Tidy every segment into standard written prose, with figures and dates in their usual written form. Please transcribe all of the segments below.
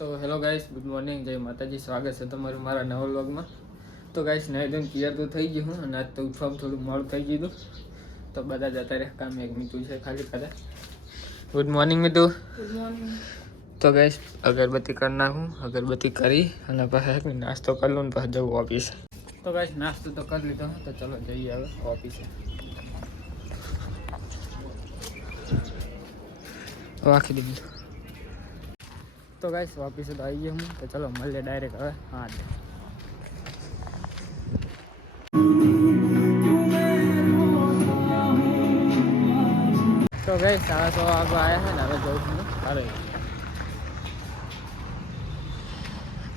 તો hello guys, good morning, જય માતાજી. સ્વાગત છે તમારું મારા નવા વ્લોગમાં. તો ગાઈસ નાઈધન ક્લિયર તો થઈ ગયું હું, અને આજ તો ઉઠવામાં થોડું મોડું થઈ ગયું. તો બધા જતા રહ્યા કામ. એક મીઠું છે ખાલી કદાચ. ગુડ મોર્નિંગ મીઠું. Good morning. તો ગાઈસ અગરબત્તી કરી નાખું. અગરબત્તી કરી અને પછી નાસ્તો કરી લઉં ને પછી જવું ઓફિસ. તો ગાઈસ નાસ્તો તો કરી લીધો, તો ચલો જઈએ હવે ઓફિસે. રાખી દીધું. તો ગાઈસ ઓફિસે તો આવી ગયો હું, તો ચલો મળીએ ડાયરેક્ટ હવે. હા તો ગાઈસ 6:30 વાગે આવ્યા છે ને હવે જઉં છું ઘરે.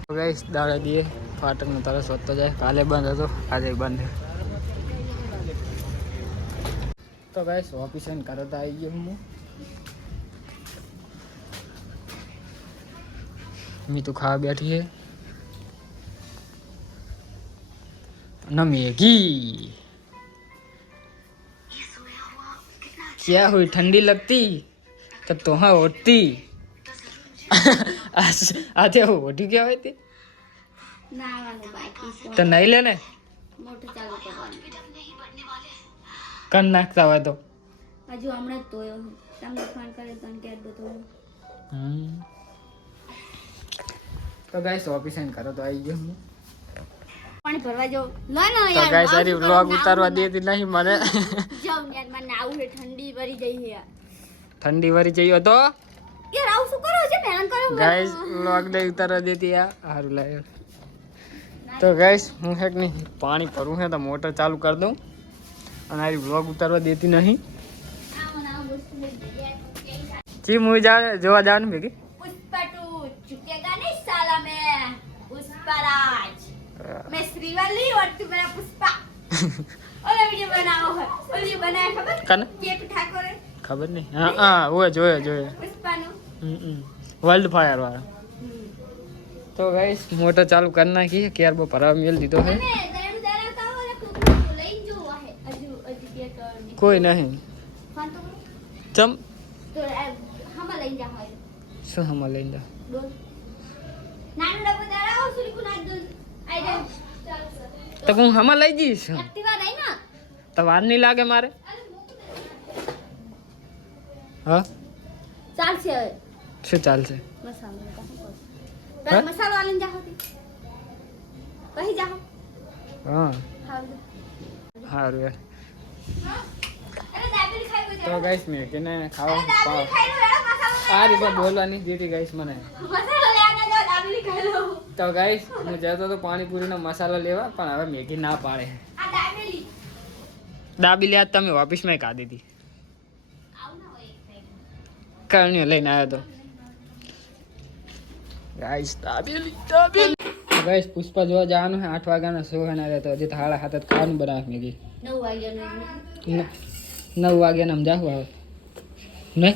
તો ગાઈસ દાડા દીએ ફાટકનો તરસ વધતો જાય. કાલે બંધ હતો, આજે બંધ. તો ગાઈસ ઓફિસે ઘરે તો આવી ગયો હું. मीतू खा बैठी है न मैगी. क्या हुई, ठंडी लगती तो तुहा ओढ़ती. आते हो ओढ़ी क्या होती तो नहीं लेने कन नाखता हुआ तो हजू हमने तो તમને ફોન કરે તો કે દો. તો ગાઈસ ઓફિસ એન્ડ કરો તો આવી ગયો હું. પાણી ભરવા જાવ. ના ના તો યાર ગાઈસ સારી વ્લોગ ઉતારવા દેતી નહીં મને. જાવ યાર મને આવું છે, ઠંડી વરી જઈ છે યાર. ઠંડી વરી જઈ તો યાર આવું શું કરો છે મેન કરો. ગાઈસ વ્લોગ નહીં ઉતારવા દેતી આ સારું લાગે. તો ગાઈસ હું હેક નહીં પાણી ભરું છે તો મોટર ચાલુ કરી દઉં, અને આ વ્લોગ ઉતારવા દેતી નહીં. જી મૂવી જોવા જવાનું ભેગી. પુષ્પા 2 झुकेगा नहीं साला मैं पुष्पराज मैं श्रीवल्ली और तू मेरा पुष्पा. ओले वीडियो बनाओ है ओले बनाया खबर कने केक ठाकोर ખબર નહીં. હા હા ઓય જોયો पुष्पा नो વર્લ્ડ ફાયર વાળા. તો ગાઈસ મોટર ચાલુ કરી નાખી. કેર બો ભરાવા મેલ દીધો છે. मैं दरम दरम का वाला को लई जो है अजू अजू के करनी કોઈ નહીં. हां तो ચમ तो हम लई जा है શું હમ લઈ જા. बोल नानू डब्बा दराओ सुरी को ना दो आई जा તો હું હમ લઈ જઈશ. एक्टिवा नहीं ना તો વાર નહીં લાગે મારે. હા चाल से શું ચાલશે. मसाला का पर मसाला वाले जा होती कहीं जा હા हां સારું યાર. अरे दाबेली खाई को તો ગાઈસ મેં કે ને ખાવા दाबेली खाई लो यार मसाला આ રીતે બોલવાની દીધી ગાઈસ મને. मसाला ले आना जाओ दाबेली खाई लो તો ગાઈસ હું જતો તો પાણીપુરીનો મસાલો લેવા, પણ હવે મેગી ના પાડે. आ दाबेली દાબેલી આજ તમે ઓફિસમાં ખાધી હતી. आओ ना वो एक साइड કરણીઓ લઈને આવ્યો તો ગાઈસ. દાબેલી ગાઈસ પુષ્પા જોવા જવાનું છે. 8 વાગ્યાના શો છે ને તો હજી તો 7:30 ખાવાનું બનાવે મેગી. 9 વાગ્યા નો 9 વાગ્યાના આમ જાવું આવે નહીં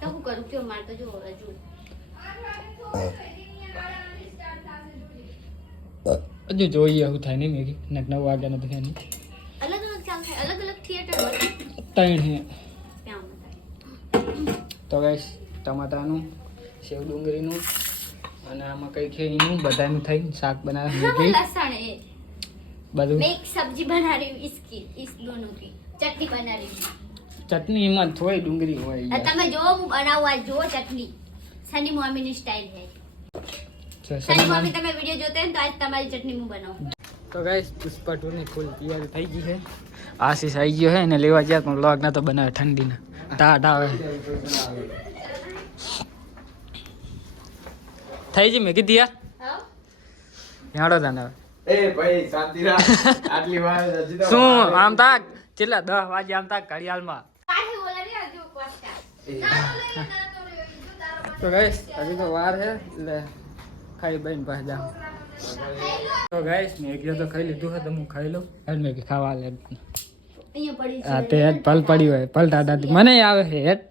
તો હું કરું કે માર તો જો રજુ હજુ જોઈએ શું થાય નહીં મેગી. 9 વાગ્યાના તો છે નહીં. अलग अलग चाल है अलग अलग थिएटर होता 3 છે. क्या होता તો ગાઈસ ટમાટાનું, સેવ ડુંગળીનું અને આમાં કઈ છે એનું બધાનું થઈ શાક બનાવે है મેગી लहसुन है બધું. मैं एक सब्जी बना रही हूँ इसकी इस दोनों की चटनी बना रही हूँ ચટણી એમાં થોડી ડુંગળી હોય યાર. તમે જો હું બનાવું આ જો ચટણી સની મમ્મીની સ્ટાઇલ है છે સની મમ્મી તમે વિડિયો જોતે हैं तो आज તમારી ચટણી હું બનાવું. તો ગાઈસ પુષ્પા 2 ની ફૂલ તૈયારી થઈ ગઈ છે. આશીષ આવી ગયો છે એને લેવા ગયા પણ વ્લોગ ના તો બનાવે ઠંડીના ટાટ આવે. થઈ ગઈ મેગી તૈયાર. હા યાડો જાને એ ભાઈ શાંતિ રાખ. આટલી વાર હજી તો શું આમ તાક કેટલા 10 વાગે આમ તાક ઘડિયાળમાં. કાહે બોલા રે હજુ કોસ્ટા ના બોલે ના તો રે જો તારો તો ગાઈસ હજી તો વાર છે એટલે ખાઈ બઈને પાસે જાઉં. તો ગાઈસ મેગી તો ખાઈ લીધું છે તો હું ખાઈ લઉં. હેડ મેગી ખાવા લે. અહીંયા પડી આ તે હેડ પલ પડી હોય પલ ટાટા મને આવે છે હેડ.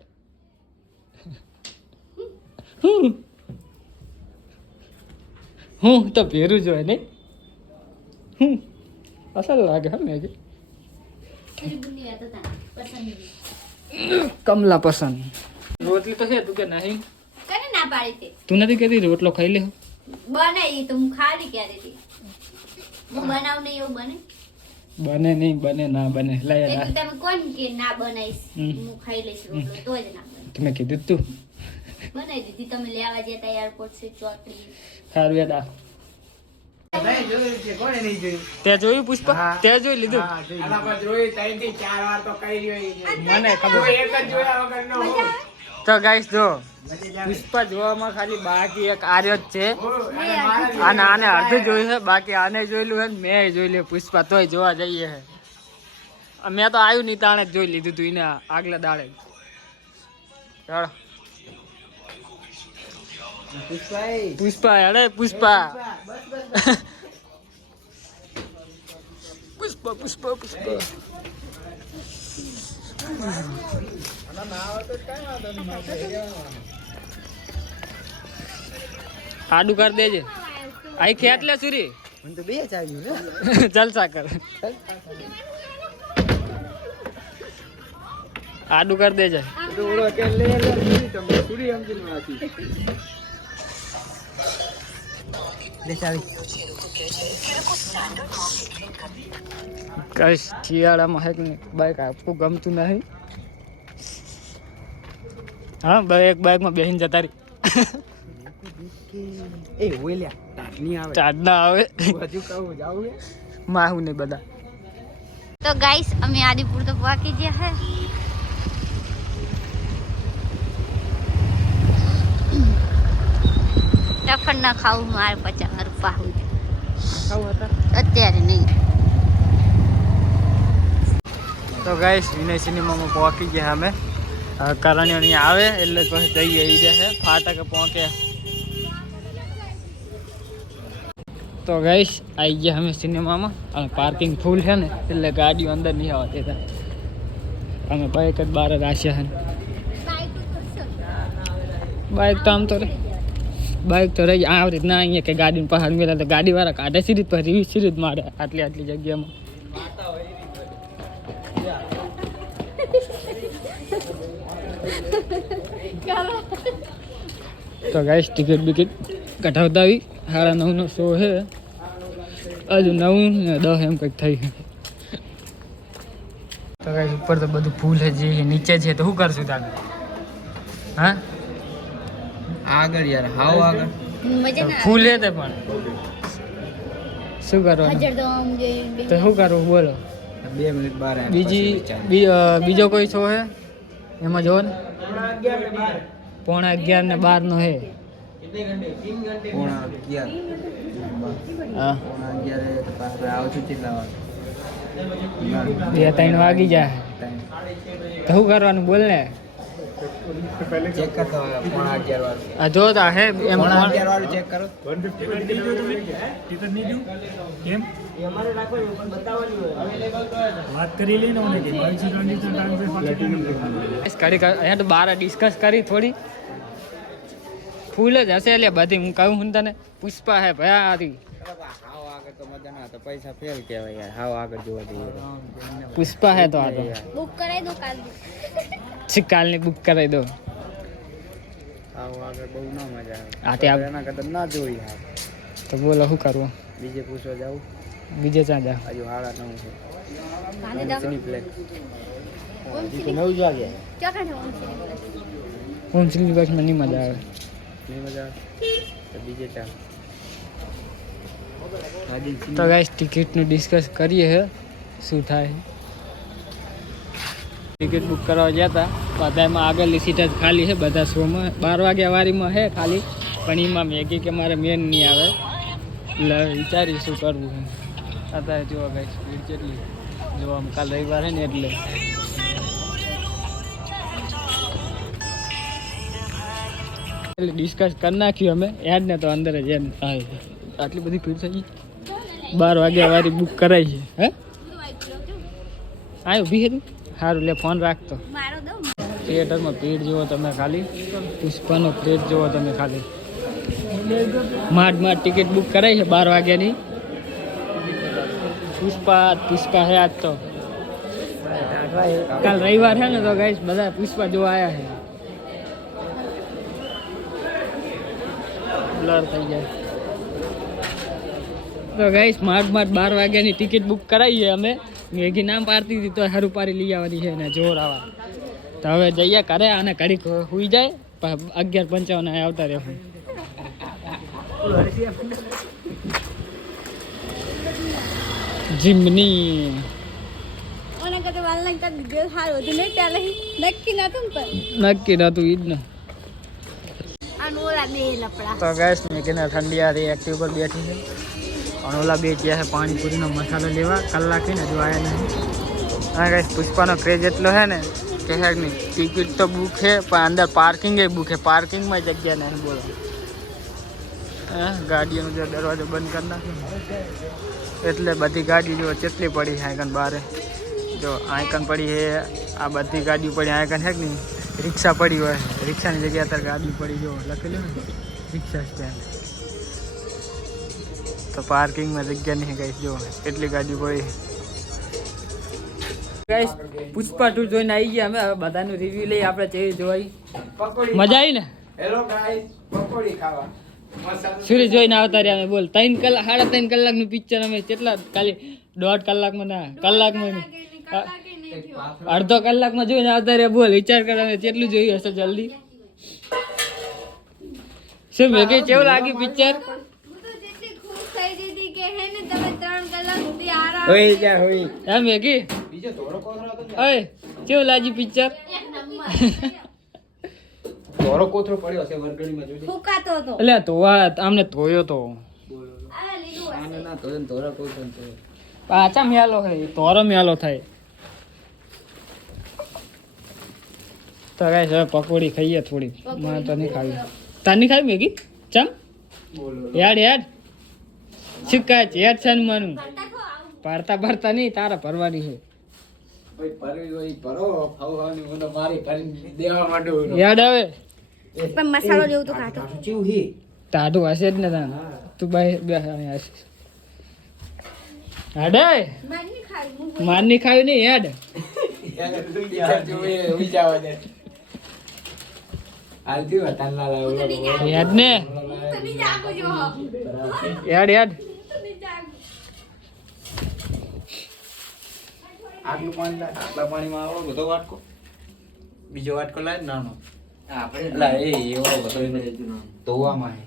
હું તો પહેરું જ હોય ને. અસલ લાગે હે મેગી. तेरी बुनी आता था पसंद नहीं કમલા પસંદ. રોટલી તો છે તું કે નહીં. करे ना પાડી હતી. તું નથી કહેતી રોટલો ખાઈ લે બનાવી તો હું ખાલી ક્યારે હતી. હું બનાવ નહીં એવું બને. બને નહીં બને ના બને લઈ એ તો તમે કોણ કે ના બનાવીશ હું ખાઈ લઈશ રોટલો તો જ ના બને. તમે કીધું તું બનાવી દીધી તમે લેવા જતા એરપોર્ટ છે ચોટલી. સારું યાદ આ નહીં જોયું છે, કોણે નહીં જોયું? તે જોયું પુષ્પા હા. તે જોઈ લીધું હા, જોયું. આલા પર જોયું 3 થી 4 વાર તો કરી રહ્યો છે. મને ખબર કોઈ એક જ જોયા વગર ન હોય. તો ગાઈસ જો મજા જ આવે. પુષ્પા જોવામાં ખાલી બાકી એક આર્ય જ છે અને મારા જ આને આને અડધું જોયું છે બાકી આને જોયેલું છે ને મેં જોઈ લે પુષ્પા તોય જોવા જઈએ છે મેં તો આવ્યું નહીં તાણે જ જોઈ લીધું તું એને આગલા દાડે ચાલો પુષ્પાએ. પુષ્પા અરે પુષ્પા બસ. પુષ્પા પુષ્પા પુષ્પા આડું કરી દેજે આઈ ખેત લે સુરી મને તો બે ચાલ્યું ને. જલસા કર આડું કરી દેજે તો ઓલો કે લે તમે સુરી સમજી નાખી. લે ચાલી. કઈ શિયાળામાં હે બાઈક આપવું ગમતું નહીં હા એક બાઈકમાં બેસીને જતા રહી એ ઓલ્યા તારની આવે. ચાર્જ ના આવે હજુ કહું જાવું હે? માહું નહીં બધા તો ગાઈસ અમે આદિપુર તો પહોંચી ગયા હે. ટફન ના ખાવું મારે 50 રૂપિયા ખાવું હતા અત્યારે નહીં. તો ગાઈસ વિનય સિનેમામાં પહોંચી ગયા અમે કરણીઓ અહીં આવે એટલે પછી જઈએ એ જશે ફાટકે પહોંચે તો ગાઈસ આવી ગયા અમે સિનેમામાં અને પાર્કિંગ ફૂલ છે ને એટલે ગાડીઓ અંદર નહીં આવવા દેતા અમે બાઈક જ બહાર રાખ્યા છે બાઈક તો આમ તો બાઈક તો રહી આ રીતના અહીંયા કે ગાડીને પહાડ મેળા તો ગાડીવાળા કાઢે સીધી પછી સીધી મારે આટલી જગ્યામાં તો ગાઈસ ટિકિટ બિકિટ કઢાવતા આવી 9:30 શો છે હજુ 9 ને 10 એમ કંઈક થઈ તો ગાઈસ ઉપર તો બધું ફૂલ છે જે નીચે છે તો શું કરશું તારે હા આગળ યાર હાવ આગળ. મજા ના ફૂલ છે તે પણ શું કરવાનું હજાર તો આમ જોઈએ તો શું કરવું બોલો 2 મિનિટ બહાર આવ્યા. બીજો કોઈ શો છે એમાં જોવો ને 11:30 ને 12 નો છે પોણા 11. હા પોણા 11 તો પાછળ આવશું કેટલા વાગે? 2-3 વાગી જાય તો શું કરવાનું બોલ ને ચેક કરતો પોણા 11 વાળું. આ જો તા હે એમ પોણા 11 વાળું ચેક કરો. અહીંયા તો બાર ડિસ્કસ કરી થોડી ફૂલ જ હશે એટલે બધી હું કહું હું તને પુષ્પા હે ભયા હતી હાવ આગળ તો મજા ના તો પૈસા ફેલ કહેવાય યાર. હાવ આગળ જોવા જઈએ તો. પુષ્પા હે તો આ તો બુક કરાવી દો કાલ. કાલની બુક કરાવી દો હાવ આગળ બહુ ના મજા આવે. આ તે આપ- એના કરતા ના જોઈ હાવ. તો બોલો શું કરવું બીજે પૂછવા જાવું બીજે ત્યાં જા હજુ 9:30 છે. ગાંધીધામ સિનેપ્લેક્સ. ઓમ હજી તો સિને 9 જ વાગ્યા. ચોકન ઓમ સિને હોમ સિલ્લી બસમાં નહીં મજા આવે નહીં મજા આવે તો બીજે ચા. તો ગાઈસ ટિકિટનું ડિસ્કસ કરીએ હે શું થાય ટિકિટ બુક કરવા ગયા હતા બધામાં આગળની સીટ જ ખાલી છે બધા શોમાં 12 વાગ્યા વારીમાં છે ખાલી પણ એમાં મેગી કે મારે મેન નહીં આવે એટલે વિચારી શું કરવું છે અત્યારે જોવા ગાઈસ સ્પીડ કેટલી જોવા કાલ રવિવાર છે ને એટલે ડિસ્કસ કરી નાખ્યું અમે યાદ ને તો અંદર જ એમ થાય આટલી બધી ભીડ થઈ ગઈ 12 વાગ્યા વાળી બુક કરાઈ છે હે આવ્યો ભી હતું સારું લે ફોન રાખતો મારો દો થિયેટરમાં ભીડ જુઓ તમે ખાલી પુષ્પાનો ક્રેઝ જુઓ તમે ખાલી માંડ ટિકિટ બુક કરાઈ છે 12 વાગ્યાની પુષ્પા હે આજ તો કાલ રવિવાર છે ને તો ગાઈસ બધા પુષ્પા જોવા આવ્યા છે બ્લર થઈ જાય. તો ગાઈસ માર્ગ 12 વાગ્યાની ટિકિટ બુક કરાવી છે અમે. મેગી નામ પાડતી હતી તો હારું પારી લઈ આવવાની છે ને જોર આવા. તો હવે જઈએ કરે અને ઘડીક સુઈ જાય 11:55 આવતા રહેવું. જીમની ઓને કદે વાલન કા દીધો હારો તો નહીં પહેલા નક્કી નતું પણ નક્કી નતું ઈ જ ને. અને ઓલા બે લપડા તો ગેસ મેં કે ઠંડી આ રહી એક્ટિવ પર બેઠી છે અને ઓલા બે ગયા છે પાણીપુરીનો મસાલો લેવા. કલાક ને હજુ આવ્યા નહીં. હા ગેસ પુષ્પાનો ક્રેઝ એટલો છે ને કે હે નહીં ટિકિટ તો બુક છે પણ અંદર પાર્કિંગ એ બુક છે. પાર્કિંગમાં જગ્યા નહીં બોલો. હા ગાડીઓનો જો દરવાજો બંધ કરી નાખ્યો એટલે બધી ગાડી જો કેટલી પડી છે આઈકન બારે. જો આઈકન પડી છે આ બધી ગાડીઓ પડી. આઈકન છે કે નહીં રિક્ષા પડી હોય રિક્ષાની જગ્યાએ અત્યારે ગાડી પડી જો લખેલું ને રિક્ષા સ્ટેન્ડ. તો પાર્કિંગમાં જગ્યા નહીં ગાઈસ જો કેટલી ગાડી પડી. ગાઈસ પુષ્પા 2 જોઈને આવી ગયા અમે. હવે બધાનું રિવ્યુ લઈ આપણે ચેવી જોઈ. મજા આવી ને. હેલો ગાઈસ પકોડી ખાવા સુરી જોઈને આવતા રહ્યા અમે. બોલ 3 કલાક 3.5 કલાકનું પિક્ચર અમે કેટલા ખાલી 1.5 કલાકમાં ના કલાકમાં નહીં અડધો કલાકમાં જોઈને આવતા રહ્યા. બોલ વિચાર કર અમે કેટલું જોયું હશે જલ્દી. શું મેં કઈ કેવું લાગ્યું પિક્ચર? હું તો જેટલી ખુશ થઈ દીધી કે હે ને તમે 3 કલાક સુધી આરામ હોઈ જા હોઈ એમ મેં કી બીજો ધોરો કોથરો હતો ઓય કેવું લાગ્યું પિક્ચર? એક નંબર ધોરો કોથરો પડ્યો છે વર્ગણીમાં જોજે. ફૂકાતો હતો એટલે ધોવા આમને ધોયો તો આ લીલું આને ના ધોરે ને ધોરા કોથરો ને ધોરે. પાછા મ્યાલો થાય તોરો મ્યાલો થાય. તો ગાઈસ હવે પકોડી ખાઈએ થોડી. મને તો નહીં ખાવી. તાર નહીં ખાવી મેગી? ચમ યાડ યાડ શીખા છે યાદ છે ને માનું પાડતા નહીં તારા ભરવાની છે. ભાઈ પરવી હોય ભરો ખાવાની મને મારી કરીને દેવા માટે યાદ આવે પણ મસાલો જેવું તો ખાતો ચીવ હી તાડું હશે જ ને તાન તું બાય બે અહીંયા હશે. હાડે માની ખાઈ મારની ખાવી નહીં યાદ વિચારવા દે આલતી હતા ના લાવ યાદ ને તો ની જાગો જો યાદ યાદ તો ની જાગો આટલું પાણી આટલા પાણીમાં આવડો બધો વાટકો બીજો વાટકો લાય નાનો આપણે લા એ એવો બધો ધોવામાં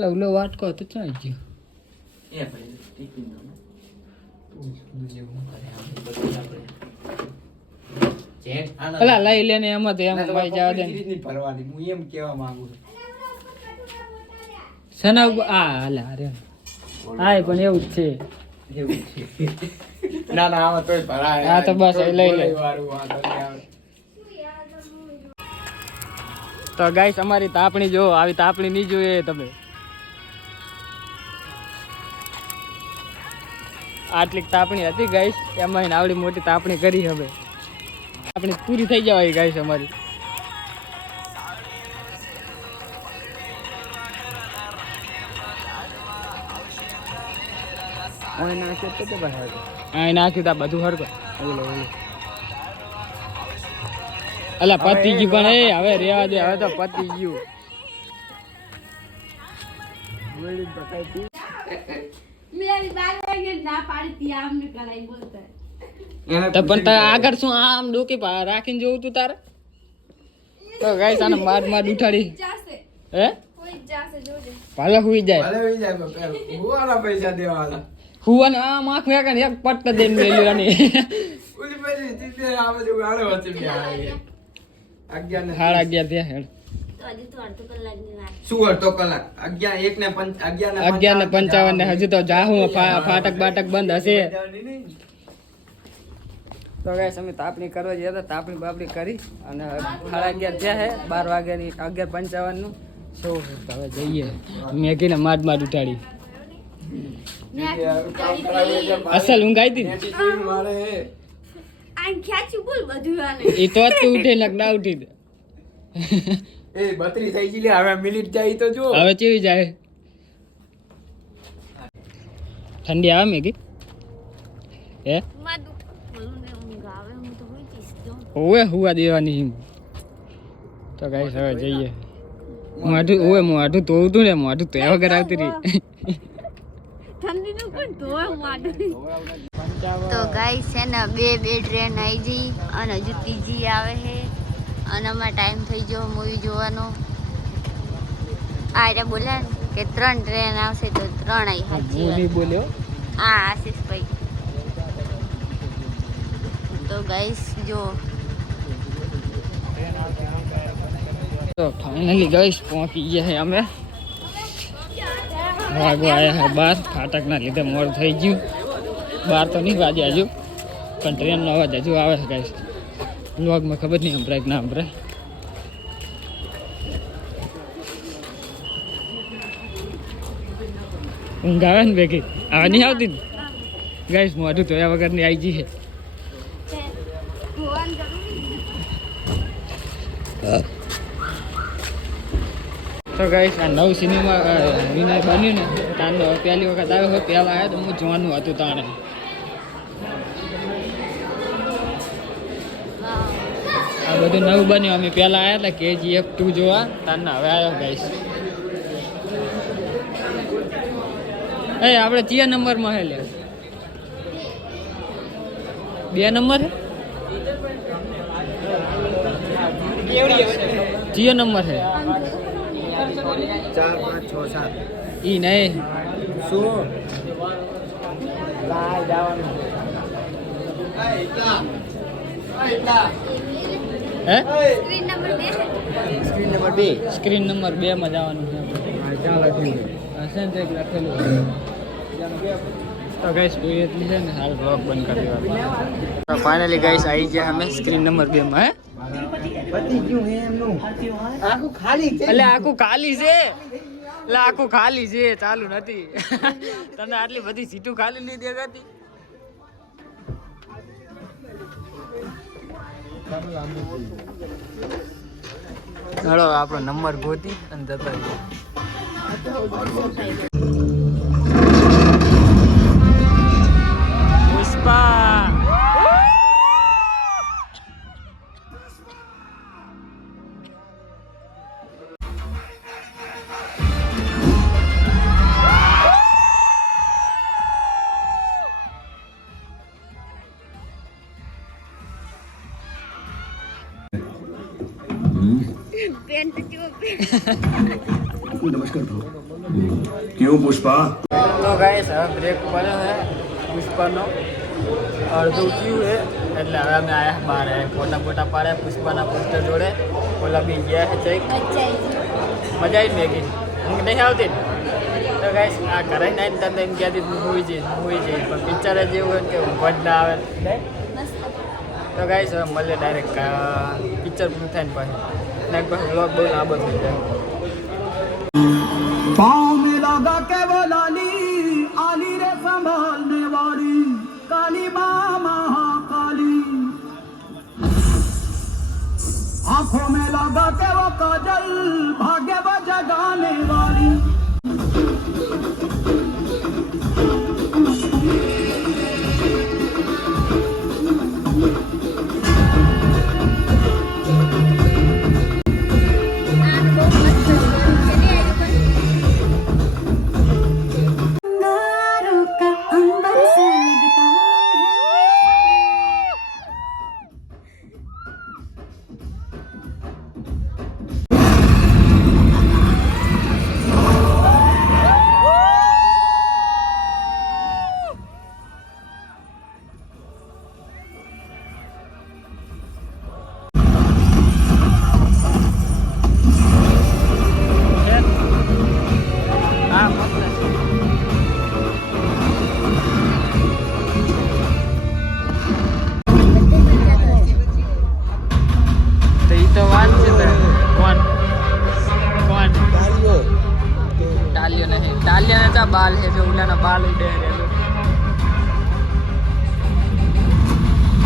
લવલો વાટકો હતો ચાઈ ગયો. એ આપણે ટીપી નાનો જેવું કરે આપણે બધું આપણે જેટ આના અલા લઈ લે ને એમાં તો એમાં ભાઈ જવા દે ની ભરવાની હું એમ કહેવા માંગુ છું. સના આ અલા અરે હા પણ એવું જ છે. ના ના આમાં તોય ભરાય હા તો બસ એ લઈ લે. વાળું વાંધો નહીં આવે. તો ગાઈસ અમારી તાપણી જો આવી તાપણી નહીં જોઈએ તમે. આટલી તાપણી હતી ગાઈસ એમાં આવડી મોટી તાપણી કરી. હવે તાપણી પૂરી થઈ જવાય ગાઈસ અમારી. ઓય નાખ્યો તો બહાર આ નાખ્યું તા બધું હરકો ઓલો ઓલો અલા પતી ગયું પણ એ હવે રેવા દે હવે તો પતી ગયું. વેલી બકાઈ મેરી 12 વાગે ના પાડી તી આમને કરાઈ બોલતા તો પણ તારે આગળ શું આમ ડોકી રાખીને જોવું તું તારે. તો ગાઈસ આને માર ઉઠાડી જાશે હે કોઈ જાશે જોજે ભાલે હુઈ જાય. ભલે હોઈ જાય પેલ હુવાના પૈસા દેવાના હુવાને આ માખ મેકા ને એક પટ દઈને મેલ્યું આની. ઓલી પેલી તીતે આ બધું ગાળો વચ્ચે બે આવે 11 ને 11:30 થયા હેડ. તો હજી તો અડધો કલાકની વાત શું અડધો કલાક 11 ને 11:55 ને હજુ તો જાહું ફાટક બાટક બંધ હશે. તો ગાઈસ અમે તાપણી કરવા ગયા હતા. તાપણી બાપણી કરી અને 11:30 થયા હે 12 વાગ્યાની 11:55 નું શો. હવે જઈએ મેગીને માડ ઉઠાડી. અસલ ઊંઘ આવી હતી મારે આ ખ્યાચી બોલ બધું આને એ તો જ તું ઉઠે લગ ના ઉઠી. એ 32 થઈ ગઈ લે હવે મિનિટ જાય તો જો હવે કેવી જાય ઠંડી આવે મેગી હે માદુ બોલું ને ઊંઘ આવે હું તો હોઈ જઈશ જો ઓવે હુવા દેવાની હિમ. તો ગાઈસ હવે જઈએ મોઢું ધોવું તું ને મોઢું ધોયા વગર આવતી રહી. ઠંડીનું પણ ધોવા માટે. તો ગાઈસ છે ને બે ટ્રેન આવી ગઈ અને હજુ ત્રીજી આવે છે અને અમારો ટાઈમ થઈ ગયો મૂવી જોવાનો. આ એટલે બોલ્યા ને કે 3 ટ્રેન આવશે તો 3 આવી સાચી વાત. બોલ્યો હા આશીષભાઈ. તો ગાઈસ જો તો ફાઇનલી ગાઈસ પહોંચી ગયા છે અમે. વાગવા આવ્યા છે 12. ફાટકના લીધે મોડું થઈ ગયું. 12 તો નહીં વાગ્યા હજુ પણ ટ્રેનનો અવાજ હજુ આવે છે ગાઈસ. વ્લોગમાં ખબર નહીં સંભળાય કે ના સંભળાય. ઊંઘ આવે ને ભેગી આવા નહીં આવતી ને ગાઈસ. મોઢું ધોયા વગરની આવી ગઈ છે. તો ગાઈસ આ નવું સિનેમા વિનય બન્યું ને તારનો પહેલી વખત આવ્યો હોય. પહેલાં આવ્યો તો હું જોવાનું હતું તાણે. આ બધું નવું બન્યું. અમે પહેલાં આવ્યા હતા KGF 2 જોવા તારના. હવે આવ્યો ગાઈસ. એ આપણે કયા નંબરમાં હે લે? 2 નંબર હે? કયો નંબર હે? 4 5 6 7 ઈ નહીં શું લાય જવાનું હે? Screen number 2. સ્ક્રીન નંબર 2 માં જવાનું છે. લખેલું. તો ગાઈસ કોઈ એટલી છે ને હાલ બ્લોગ બંધ કરી દેવાનું. તો ફાઇનલી ગાઈસ આવી ગયા અમે સ્ક્રીન નંબર 2 માં. હે પતી ગયું હે એમનું આખું ખાલી છે. એટલે આખું ખાલી છે. એટલે આખું ખાલી છે ચાલુ નથી. તને આટલી બધી સીટું ખાલી નહીં દેખાતી? ચલો આપણો નંબર ગોતી અને જતા રહીએ. પુષ્પા પેન્ટ જો नमस्कार ब्रो क्यों पुष्पा તો ગાઈસ હવે બ્રેક પડ્યો છે પુષ્પાનો. અડધું થયું છે એટલે હવે અમે આવ્યા બહાર. ફોટા પાડ્યા પુષ્પાના પોસ્ટર જોડે. ઓલા બી ગયા છે ચઈક. મજા આવી મેગી. ઊંઘ નહીં આવતી ને? તો ગાઈસ આ ઘરે નાઈને તને એમ કહેતી મૂવી જઈશ પણ પિક્ચર જ એવું હોય કે ઊંઘ જ ના આવે. તો ગાઈસ હવે મળે ડાયરેક્ટ પિક્ચર પૂરું થાય ને પછી વ્લોગ બહુ લાંબો થઈ જાય. पाँव में लगा के वो लाली आली रे संभालने वाली काली माँ महाकाली आंखों में लगा के वो काजल भाग्य वो जगाने वाली बाल है जो उलाना बाल उड़े रहे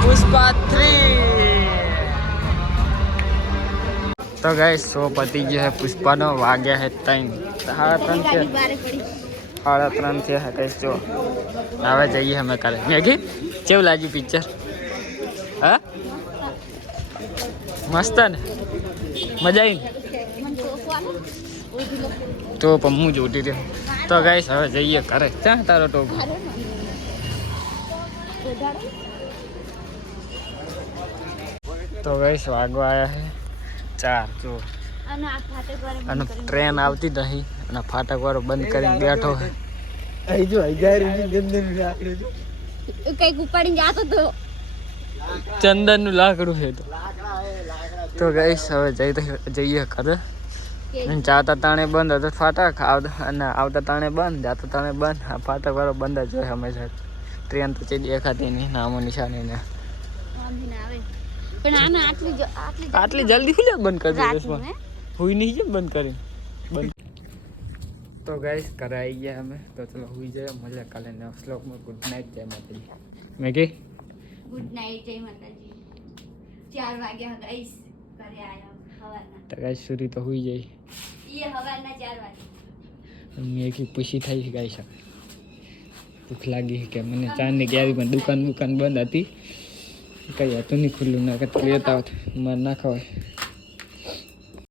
पुष्पा 3 तो गाइस शो पति गयो है पुष्पा नो वाग्या है 3 3 છે ગાइस જો હવે જઈએ અમે કાલે મેગી કેવું લાગ્યું પિક્ચર હા મસ્ત ને મજા આવી તો પણ હું જ ઉઠી રહ્યો. તો ગાઈસ હવે જઈએ ઘરે. ક્યાં તારો ટોપ? તો ગાઈસ વાગવા આવ્યા છે 4 જો. અને ટ્રેન આવતી નહીં અને ફાટક વાળો બંધ કરીને બેઠો છે. અહીં જો 1000 કઈક ઉપાડીને જાતો તો ચંદનનું લાકડું છે. તો ગાઈસ હવે જઈએ ઘરે. જાતા તાણે બંધ હતો ફાટક, અને આવતા તાણે બંધ, જાતા તાણે બંધ. આ ફાટક વાળો બંધ જ હોય હંમેશા. ટ્રેન તો ચી દેખાતી નહીં, નામો નિશાની ને. પણ આમાં આટલી જલ્દી ખુલ્લે બંધ કરી દીધું. હુઈ નહીં કેમ બંધ કરી બંધ. તો ગાઈસ ઘરે આવી ગયા અમે. તો ચલો હુઈ જાય. મળે કાલે નવા શ્લોકમાં. ગુડ નાઇટ, જય માતાજી. મેગી ગુડ નાઇટ, જય માતાજી. 4 વાગ્યા ગાઈસ ઘરે આયા હવારના. તો ગાઈસ સુરી તો હુઈ જાય. ઈ હવારના 4 વાગે. મેગી પૂછી થઈ ગાઈસ. ભૂખ લાગી કે મને ચાની ક્યારે પણ દુકાન બંધ હતી. કઈ હતું નહીં ખુલ્લું, ના લેતા હોત મારે ના ખવાય.